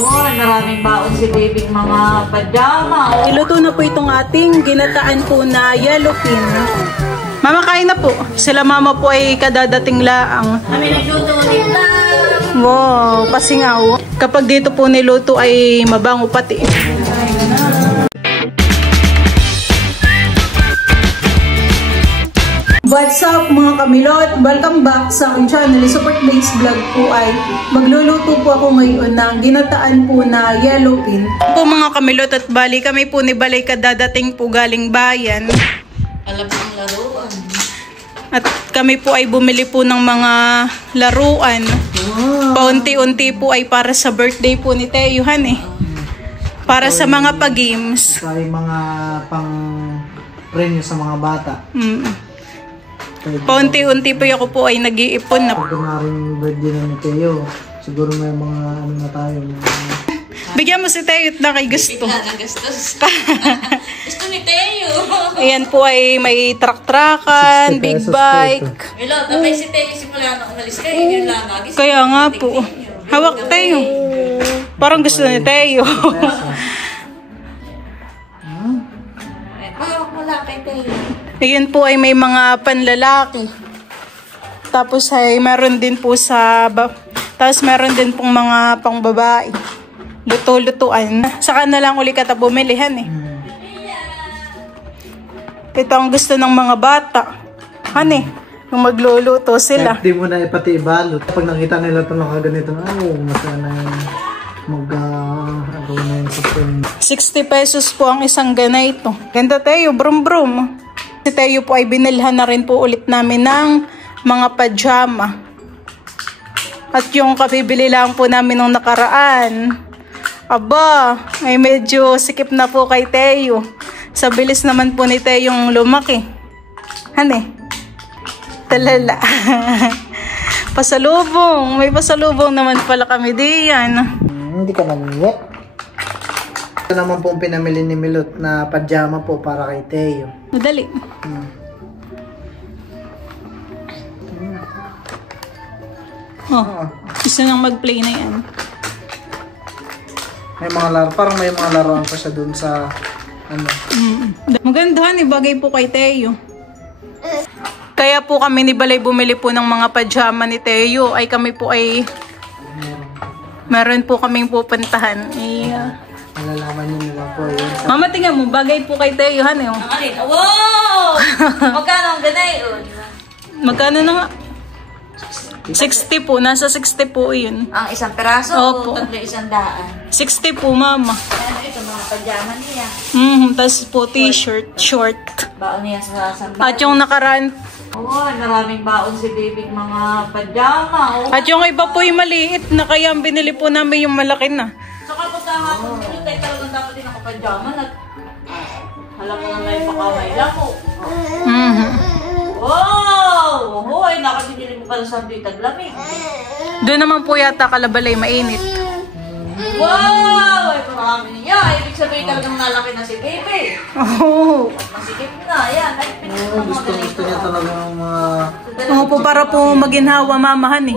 Oh, maraming baon si baby mga pajama. Oh. Iluto na po itong ating ginataan po na yellowfin. Mama, kain na po. Sila mama po ay kadadating laang. Kami nagluto ulit na. Wow, pasingaw. Kapag dito po niluto ay mabango pati. What's up mga kamilot? Welcome back sa aking channel. Support Base Vlog po ay magluluto po ako ngayon ng ginataan po na yellowfin. Po mga kamilot at bali kami po ni Balay kadadating po galing bayan. Alam mo ang laruan. At kami po ay bumili po ng mga laruan. Paunti-unti po ay para sa birthday po ni Teyuhan eh. Para sa mga pag-games. Para yung mga pang-premyo sa mga bata. Paunti-unti po ako po ay nag-iipon na. Pag na rin birthday na ni Teo, siguro may mga ano na tayo. Bigyan mo si Teo na kay gusto. Bigla na gastos. Gusto ni Teo. Ayan po ay may truck-truckan, big bike. Hello, tapay si Teo simula na umalis kayo. Yun lang lagi. Kaya nga po. Hawak Teo. Parang gusto ni Teo. Hawak mo lang kay Teo. Ayan po ay may mga panlalaki. Tapos ay meron din po tapos meron din pong mga pangbabae. Luto-lutuan. Saka na lang uli kata bumilihan eh. Ito ang gusto ng mga bata. Hani, yung magluluto sila. Hindi mo na pati ibalot. Pag nakita nila ito nakaganito, masaya na yung mag-agaw na yung 60 pesos po ang isang ganito. Ganda Teo, brum-brum. Si Teo po ay binilhan na rin po ulit namin ng mga pajama. At yung kabibili lang po namin nung nakaraan, aba, ay medyo sikip na po kay Teo. Sa bilis naman po ni Teo yung lumaki. Hane? Talala. Pasalubong. May pasalubong naman pala kami diyan. Hindi ka maniyak. Ito naman pong pinamili ni Milot na pajama po para kay Teo. Madali. Gusto nang mag-play na yan. May mga laro, parang may mga laruan pa siya dun sa ano. Maganda ni bagay po kay Teo. Kaya po kami ni Balay bumili po ng mga pajama ni Teo. Ay kami po ay meron po kaming pupuntahan. Malalaman nyo nila po yun. Mama, tingnan mo, bagay po kay Teo. Ano yung? Wow! Magkano ang ganay yun? Magkano na nga? 60 po. Nasa 60 po yun. Ang isang peraso Opo. o tatlo isang daan? 60 po, mama. Ano ito, mga pajama niya. Tapos po t-shirt, short. Baon niya sa sandal. At yung nakaraan. Oh, maraming baon si baby mga pajama. Oh. At yung iba po yung maliit na kaya binili po namin yung malaki na. Saka pagkahapon nyo tayo talagang dapat din nakapajama na alam mo na may pakamay lang po. Wow! Hoy, nakabili mo pala sa bitag lamig. Doon naman po yata Kalabalay mainit. Wow! Ay, marami niya. Ibig sabihin talagang nalaki na si baby. Oh. At masikip na. Yan. Ay, Gusto niya talaga ng mga... Oo po, para po maginhawa mamahan eh.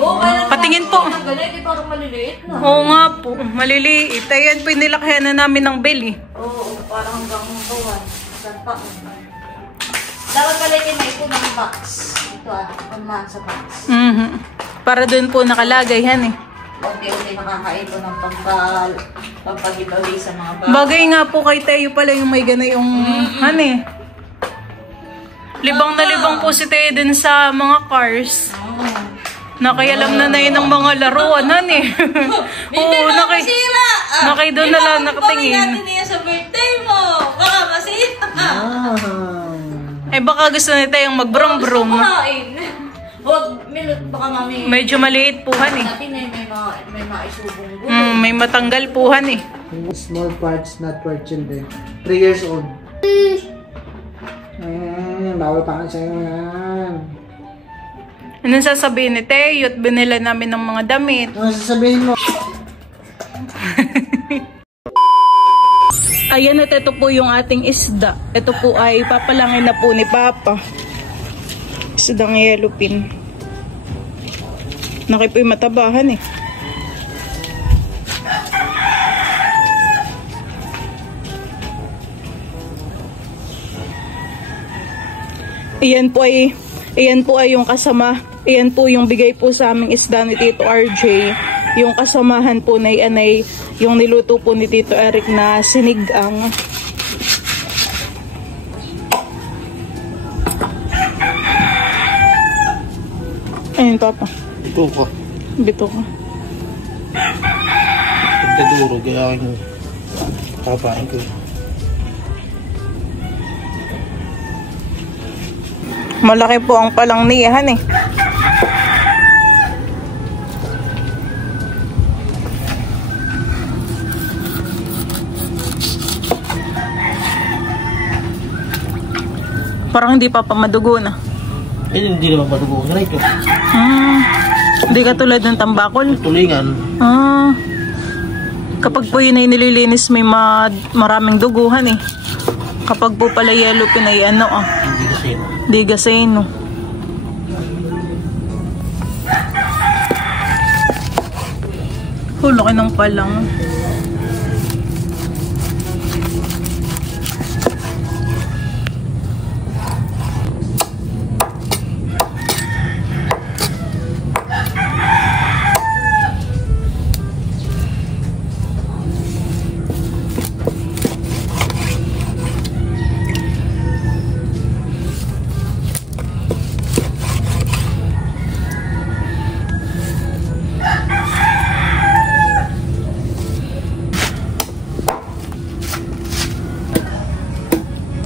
Patingin po. Ganito, parang maliliit na. Oo nga po, maliliit. Ayan po nilakyan na namin ng beli. Oo, parang hanggang buwan. Saan pa? Dapat pala ito na ng box. Ito online sa box. Para doon po nakalagay yan eh. Unti-unti makakaito ng pampagibawi sa mga bata. Bagay nga po kay Teo pala yung may gana yung eh. Libang na libang po si Teo din sa mga cars. Nakialam na yun ng mga laruan eh. Hindi ba masira? Nakay doon na lang nakatingin. Ipapagay natin niya sa birthday mo. Baka masira. Eh baka gusto ni Teo yung mag-brum-brum. Huwag, Milot, baka mami. Medyo maliit po eh. Natin ay may maisubong gulo. May matanggal po eh. Small parts not for children. 3 years old. Bawal pa ka sa'yo yan. Anong sasabihin ni Teo at binila namin ng mga damit? Ano sasabihin mo? Ayan at ito po yung ating isda. Ito po ay papalangin na po ni Papa. Isdang yellowfin. Nakipoy matabahan eh. Iyan po ay yung kasama. Iyan po yung bigay po sa aming isda ni Tito RJ. Yung kasamahan po na iyan ay yung niluto po ni Tito Eric na sinigang. Ayun, Papa. Ito ko. Bito ko. Pagkaduro, kaya ako papain ko. Malaki po ang palang niyahan eh. Parang hindi pa madugo na. Hindi naman madugo. Ganito. Hindi ka tulad ng tambakol. Tulingan. Kapag po yun ay nililinis may maraming duguhan eh. Kapag po pala yellow pin ay ano Hindi kasi. Di gaseno. Laki ng palang.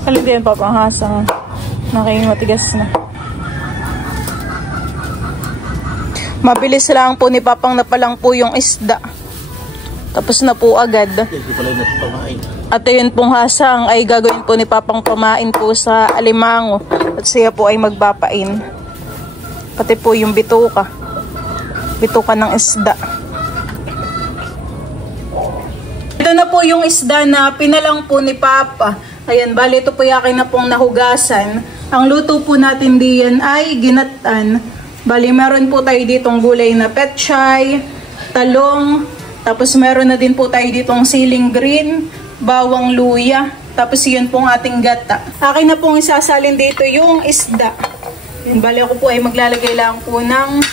Halagyan pa pang hasang. Nakaing matigas na. Mabilis lang po ni Papang napalang po yung isda. Tapos na po agad. At ayun pong hasang ay gagawin po ni Papang pamain po sa alimango. At siya po ay magpapain. Pati po yung bituka. Bituka ng isda. Ito na po yung isda na pinalang po ni Papa. Ayan, bali ito po yakin na pong nahugasan. Ang luto po natin diyan ay ginatan. Bali meron po tayo ditong gulay na petchay, talong, tapos meron na din po tayo ditong siling green, bawang luya, tapos yun pong ating gata. Akin na pong isasalin dito yung isda. Ayan, bali ako po ay maglalagay lang po ng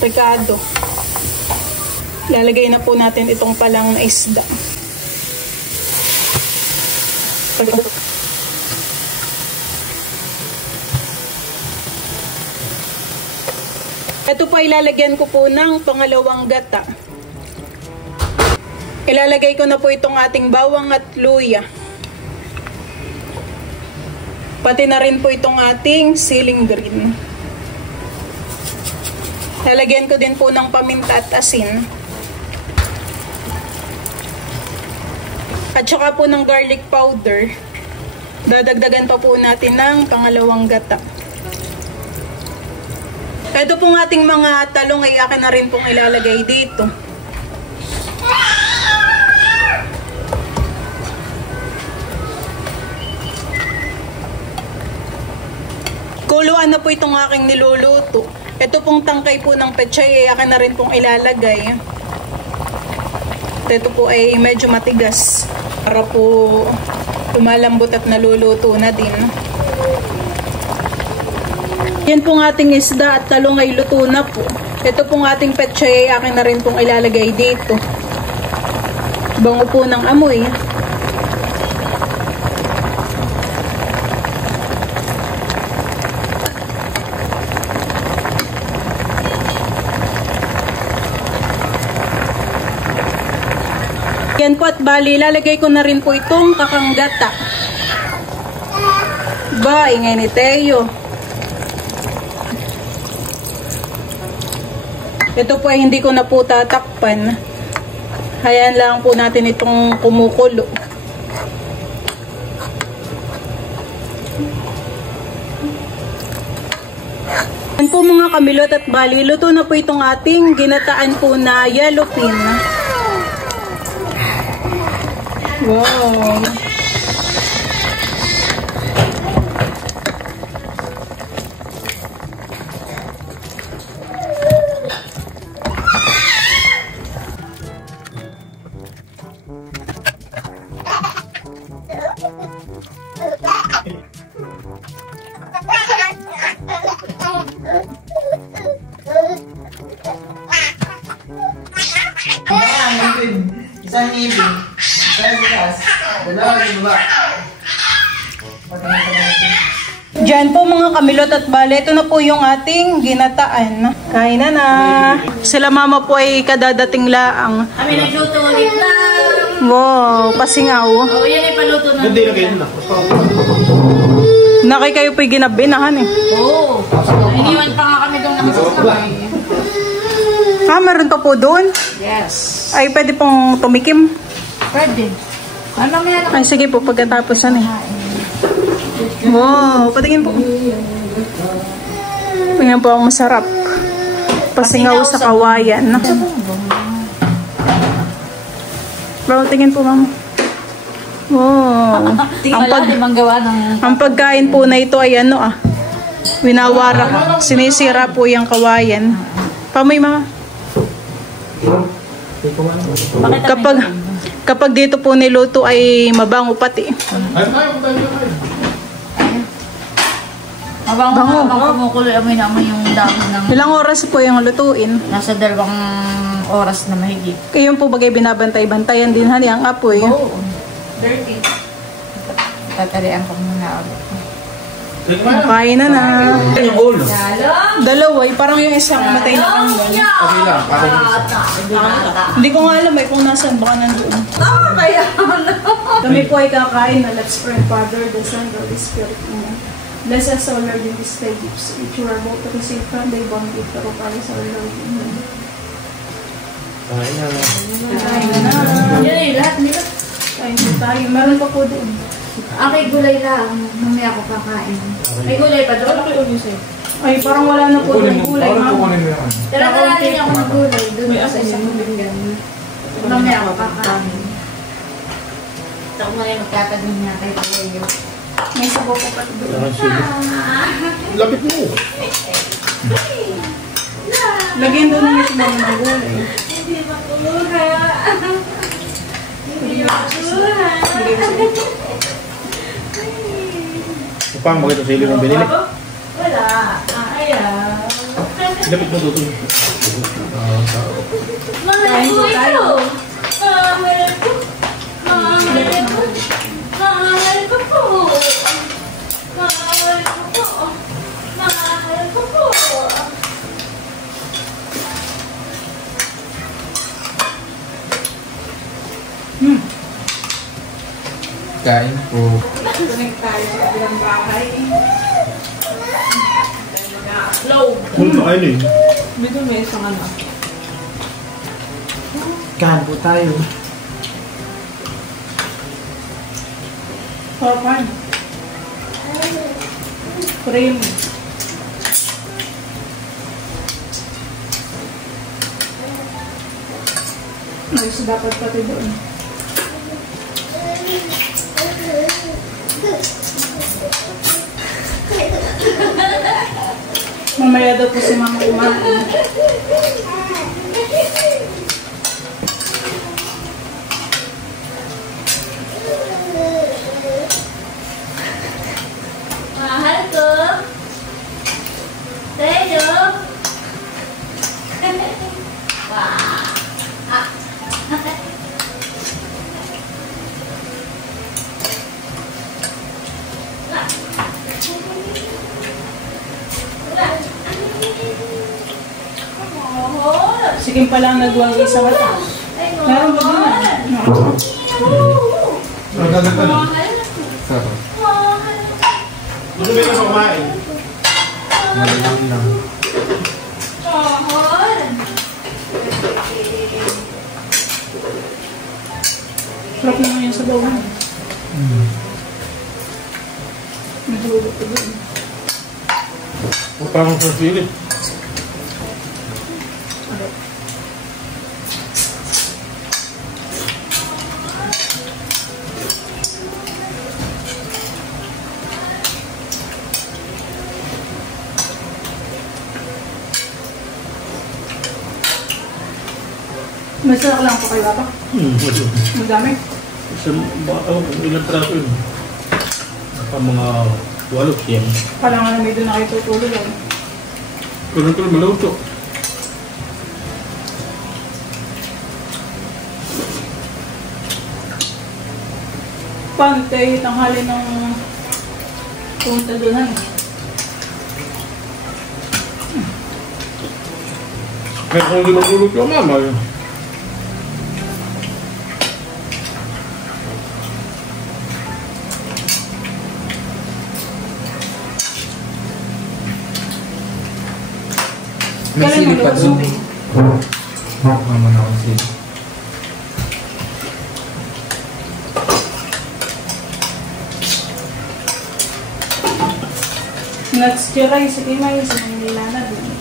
ricado. Lalagay na po natin itong palang na isda. Ito po ilalagyan ko po ng pangalawang gata. Ilalagay ko na po itong ating bawang at luya. Pati na rin po itong ating siling green. Lalagyan ko din po ng paminta at asin. At saka po ng garlic powder. Dadagdagan pa po natin ng pangalawang gata. Ito pong ating mga talong ay akin na rin pong ilalagay dito. Kuluan na po itong aking niluluto. Ito pong tangkay po ng pechay ay akin na rin pong ilalagay. Ito po ay medyo matigas para po lumalambot at naluluto na din. Yan pong ating isda at talong ay luto na po. Ito pong ating petchay ay akin na rin pong ilalagay dito. Bango po ng amoy. Yan po at bali, lalagay ko na rin po itong kakanggata. Ba, ingay ni Teo. Ito po ay hindi ko na po tatakpan. Hayaan lang po natin itong kumukulo. Yan po mga kamilot at bali, luto na po itong ating ginataan po na yellow pin. Wow! Isang ibig. Isang bukas. Dalawa yung baba. Diyan po mga kamilot at bale, ito na po yung ating ginataan. Kain na na. Sila mama po ay kadadating laang. Kami nagluto ulit lang. Wow, pasingaw. Oh, yan ay paluto na. Hindi na kayo na. Nakay kayo po'y ginabinahan eh. Oo. Iniwan pa nga kami doon nakasasakay. Meron pa po doon. Yes. Ay, pwede pong tumikim. Pwede. Ano may anak? Ay, sige po, pagkatapos ano eh. Wow, patingin po. Tingnan po ang masarap. Pasingaw sa kawayan. Bro, tingin po, mama. Wow. Ang pagkain po na ito ay ano winawara. Sinisira po yung kawayan. Pamoy, mama. Kapag dito po niluto ay mabango pati. Habang kumukuloy amoy na amoy yung dahon ng... Ilang oras po yung lutuin? Nasa 2 oras na mahigit. Kayo po bagay binabantay-bantayan din hani ang apoy. Oo. Dirty. Tatarian ko muna ulit. Kain na na. Yung ulo. Dalawa, parang yung isang matay na kang Okay lang. Hindi ko nga alam kung nasaan, baka nandoon. Kaya Kami po ay kakain na let's pray Father, the Son, the Holy Spirit. Amen. Bless us, O Lord, in this day gifts, which you are about to receive from thy born gift, pero para sa Lord. Amen. Kain na. Kain na na. yun lahat nila. Kain po tayo. Meron pa po doon. Ako'y gulay lang. Mamaya ako kakain. May gulay pa doon. Ay, parang wala na po doon gulay, mama. Tara din ako ng gulay. Doon sa isang pinggan. Mamaya ako kakain. Ito ko muna magkatanim niya kay Payayo. May sabaw po pa doon. Lapit mo. Lagyan doon namin si mama ng gulay. Hindi makuha. Hindi makuha. Paano maganda sa ilo ng binili? Wala. Ayaw. Lapit mo dito. Mahal ko ito. Mahal ko. Mahal ko. Mahal ko po. Mahal ko po. Mahal ko po. Kain po. Tunig tayo sa ilang bahay. Kung kain eh. Dito may isang ano. Kain po tayo. Papan. Cream. Ay, so dapat pati doon. Mamaya daw po si mama kumain. Mahal ko. Tayo. Sige pa lang nagwagi sa mata. Meron ba doon? Sarap. Gusto ba yung kumain? Malamang lang. Sarap naman yung sabaw. Nagulog ko doon. Huwag parang sa silip. Masarap lang po kayo ba? Madami. Kung ilang traso yun. Mga 8 siyem. Kala nga na may doon na kayo tutulog. Kulong-kulong maluto. Pante, tanghali ng punta doon. Kaya kung hindi magluluto yung mama yun. May sili pa dun. Naman ako sili. Nuts chiray, sige may sa Manila na doon.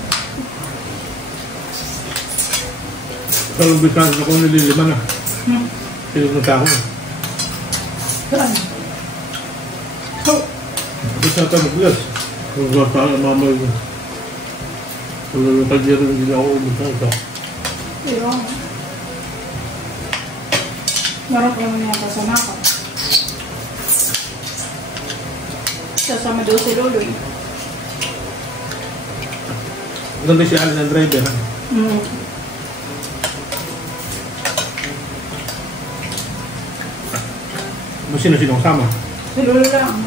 Pero bisan ako nililima na. Pinunta ako. Saan? Bisa ka maglas. Kung gata ang mama yun. Kung nalukad niya rin hindi ako umunta ito. Ayun. Marap naman niya kasama ka. Kasama daw si Loloy. Ganda si Alan ng driver. Ha? Sino-sino kasama? Si Lolo lang.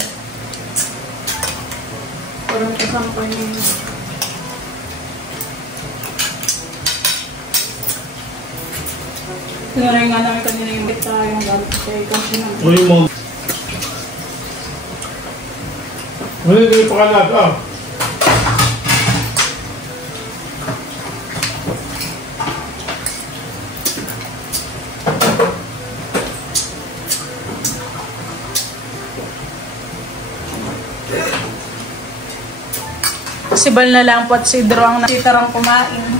Parang kasama pa niya. Tinaray nga namin kanina yung kita, yung galit siya, kasi naman. O yung mga... Ano yung pakalat? Ah! Si Bal na lang po at si Drew ang nasitarang kumain.